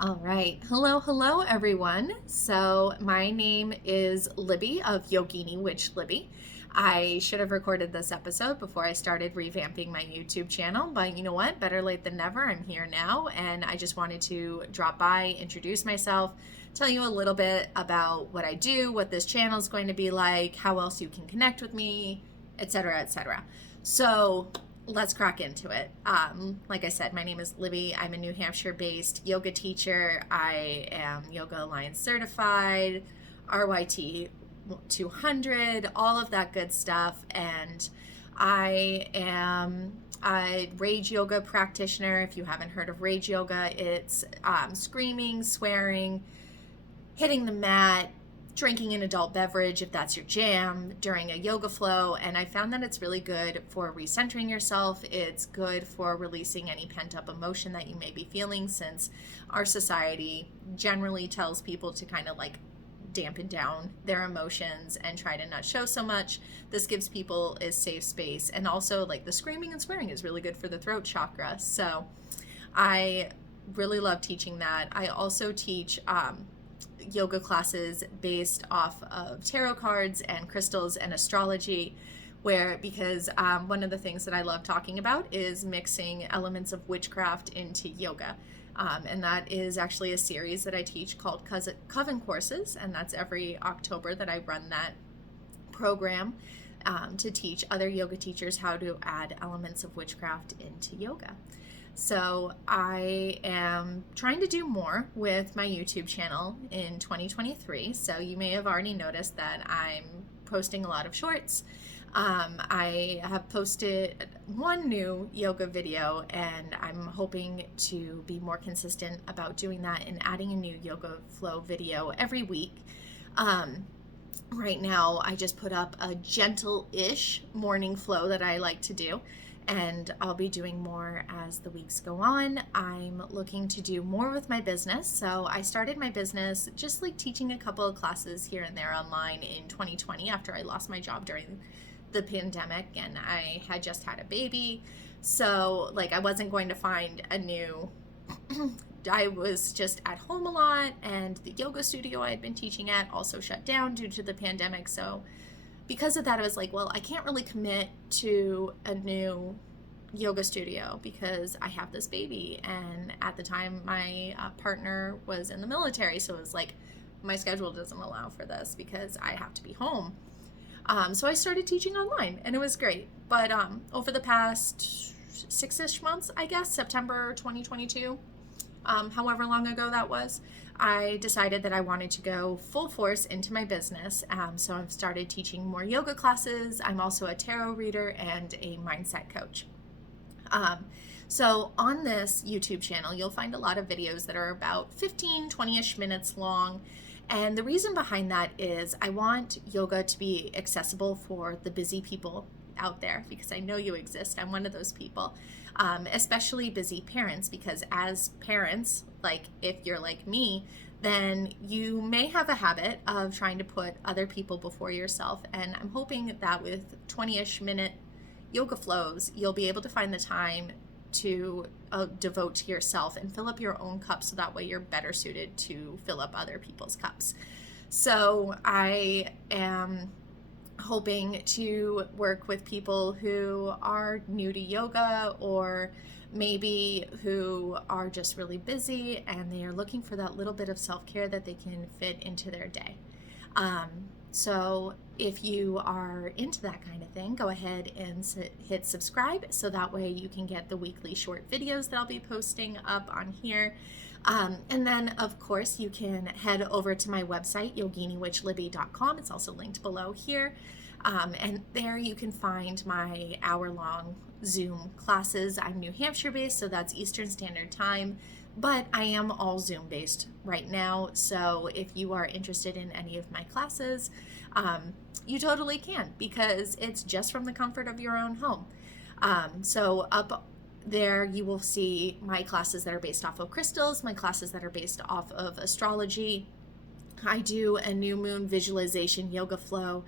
All right. Hello, everyone. So, my name is Libby of Yogini Witch Libby. I should have recorded this episode before I started revamping my YouTube channel, but you know what? Better late than never. I'm here now, and I just wanted to drop by, introduce myself, tell you a little bit about what I do, what this channel is going to be like, how else you can connect with me, etc., etc. So, let's crack into it. Like I said, my name is Libby. I'm a New Hampshire based yoga teacher. I am Yoga Alliance certified, RYT 200, all of that good stuff. And I am a rage yoga practitioner. If you haven't heard of rage yoga, it's screaming, swearing, hitting the mat, drinking an adult beverage if that's your jam during a yoga flow. And I found that it's really good for recentering yourself. It's good for releasing any pent up emotion that you may be feeling, since our society generally tells people to kind of like dampen down their emotions and try to not show so much. This gives people a safe space. And also, like, the screaming and swearing is really good for the throat chakra. So I really love teaching that. I also teach yoga classes based off of tarot cards and crystals and astrology, because one of the things that I love talking about is mixing elements of witchcraft into yoga. And that is actually a series that I teach called Coven Courses, and that's every October that I run that program to teach other yoga teachers how to add elements of witchcraft into yoga. So I am trying to do more with my YouTube channel in 2023. So you may have already noticed that I'm posting a lot of shorts. I have posted one new yoga video, and I'm hoping to be more consistent about doing that and adding a new yoga flow video every week. Right now, I just put up a gentle-ish morning flow that I like to do, and I'll be doing more as the weeks go on. I'm looking to do more with my business. So I started my business just like teaching a couple of classes here and there online in 2020 after I lost my job during the pandemic, and I had just had a baby. So like I wasn't going to find a new I was just at home a lot, and the yoga studio I had been teaching at also shut down due to the pandemic. So because of that, I was like, well, I can't really commit to a new yoga studio because I have this baby. And at the time, my partner was in the military. So it was like, my schedule doesn't allow for this because I have to be home. So I started teaching online, and it was great. But over the past 6-ish months, I guess, September 2022, however long ago that was, I decided that I wanted to go full force into my business. So I've started teaching more yoga classes. I'm also a tarot reader and a mindset coach. So on this YouTube channel, you'll find a lot of videos that are about 15, 20-ish minutes long. And the reason behind that is I want yoga to be accessible for the busy people out there, because I know you exist. I'm one of those people, especially busy parents, because as parents, like if you're like me, then you may have a habit of trying to put other people before yourself. And I'm hoping that with 20-ish minute yoga flows, you'll be able to find the time to devote to yourself and fill up your own cup, so that way you're better suited to fill up other people's cups. So I am hoping to work with people who are new to yoga, or maybe who are just really busy and they are looking for that little bit of self-care that they can fit into their day. So if you are into that kind of thing, go ahead and hit subscribe, so that way you can get the weekly short videos that I'll be posting up on here. And then, of course, you can head over to my website, yoginiwitchlibby.com. It's also linked below here. And there you can find my hour-long Zoom classes. I'm New Hampshire based, so that's Eastern Standard Time, but I am all Zoom based right now. So if you are interested in any of my classes, you totally can, because it's just from the comfort of your own home. So up there you will see my classes that are based off of crystals, my classes that are based off of astrology. I do a new moon visualization yoga flow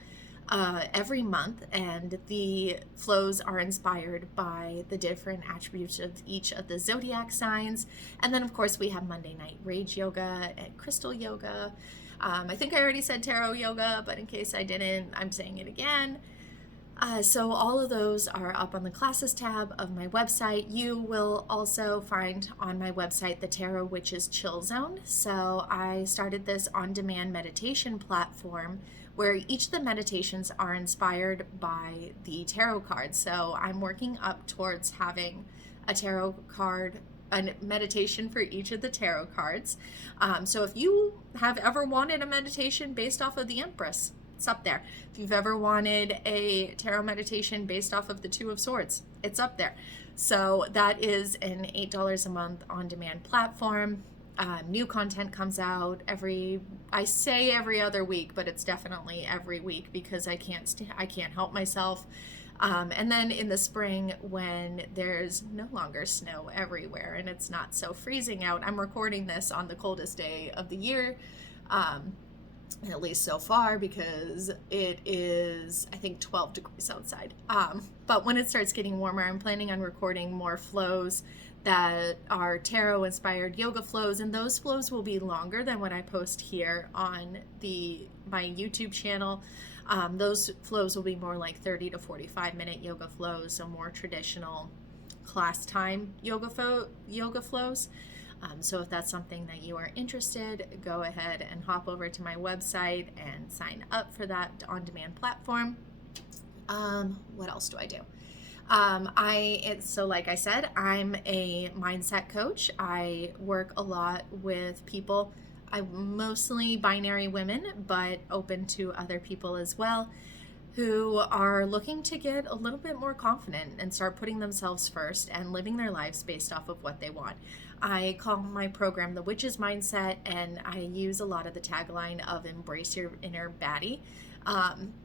every month, and the flows are inspired by the different attributes of each of the zodiac signs. And then, of course, we have Monday night rage yoga and crystal yoga. I think I already said tarot yoga, but in case I didn't, I'm saying it again. So all of those are up on the classes tab of my website. You will also find on my website the Tarot Witches Chill Zone. So I started this on-demand meditation platform where each of the meditations are inspired by the tarot cards. So I'm working up towards having a tarot card, a meditation for each of the tarot cards. So if you have ever wanted a meditation based off of the Empress, it's up there. If you've ever wanted a tarot meditation based off of the Two of Swords, it's up there. So that is an $8 a month on-demand platform. New content comes out I say every other week, but it's definitely every week because I can't help myself. And then in the spring, when there's no longer snow everywhere and it's not so freezing out, I'm recording this on the coldest day of the year. At least so far, because it is, I think, 12 degrees outside. But when it starts getting warmer, I'm planning on recording more flows that are tarot inspired yoga flows, and those flows will be longer than what I post here on my YouTube channel. Those flows will be more like 30 to 45-minute yoga flows, so more traditional class time yoga flows. So if that's something that you are interested, go ahead and hop over to my website and sign up for that on-demand platform. What else do I do? So like I said, I'm a mindset coach. I work a lot with people. I'm mostly binary women, but open to other people as well, who are looking to get a little bit more confident and start putting themselves first and living their lives based off of what they want. I call my program the Witch's Mindset, and I use a lot of the tagline of embrace your inner baddie. And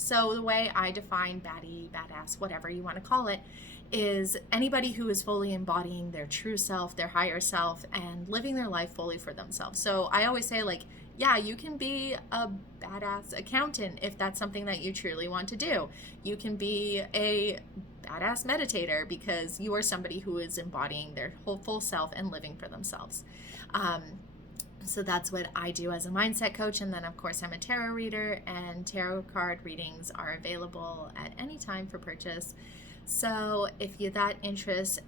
so the way I define baddie, badass, whatever you want to call it, is anybody who is fully embodying their true self, their higher self, and living their life fully for themselves. So I always say, like, yeah, you can be a badass accountant if that's something that you truly want to do. You can be a badass meditator because you are somebody who is embodying their whole full self and living for themselves. So that's what I do as a mindset coach. And then, of course, I'm a tarot reader, and tarot card readings are available at any time for purchase. So if that interests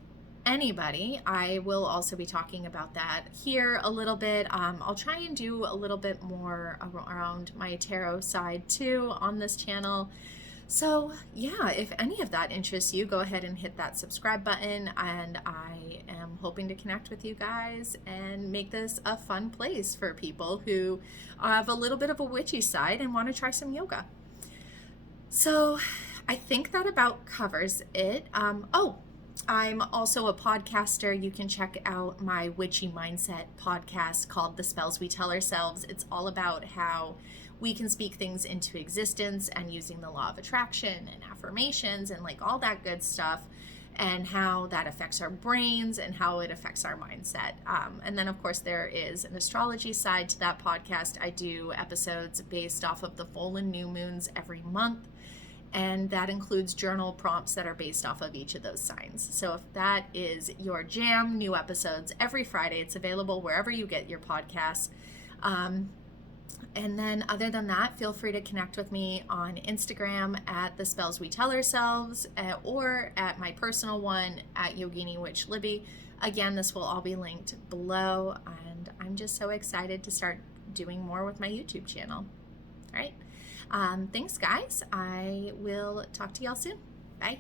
anybody, I will also be talking about that here a little bit. I'll try and do a little bit more around my tarot side too on this channel. So yeah, if any of that interests you, go ahead and hit that subscribe button, and I am hoping to connect with you guys and make this a fun place for people who have a little bit of a witchy side and want to try some yoga. So I think that about covers it. I'm also a podcaster. You can check out my Witchy Mindset podcast called The Spells We Tell Ourselves. It's all about how we can speak things into existence and using the law of attraction and affirmations and like all that good stuff, and how that affects our brains and how it affects our mindset. And then, of course, there is an astrology side to that podcast. I do episodes based off of the full and new moons every month, and that includes journal prompts that are based off of each of those signs. So if that is your jam, new episodes every Friday. It's available wherever you get your podcasts. And then other than that, feel free to connect with me on Instagram at The Spells We Tell Ourselves, or at my personal one at Yogini Witch Libby. Again, this will all be linked below, and I'm just so excited to start doing more with my YouTube channel. All right. Thanks, guys. I will talk to y'all soon. Bye.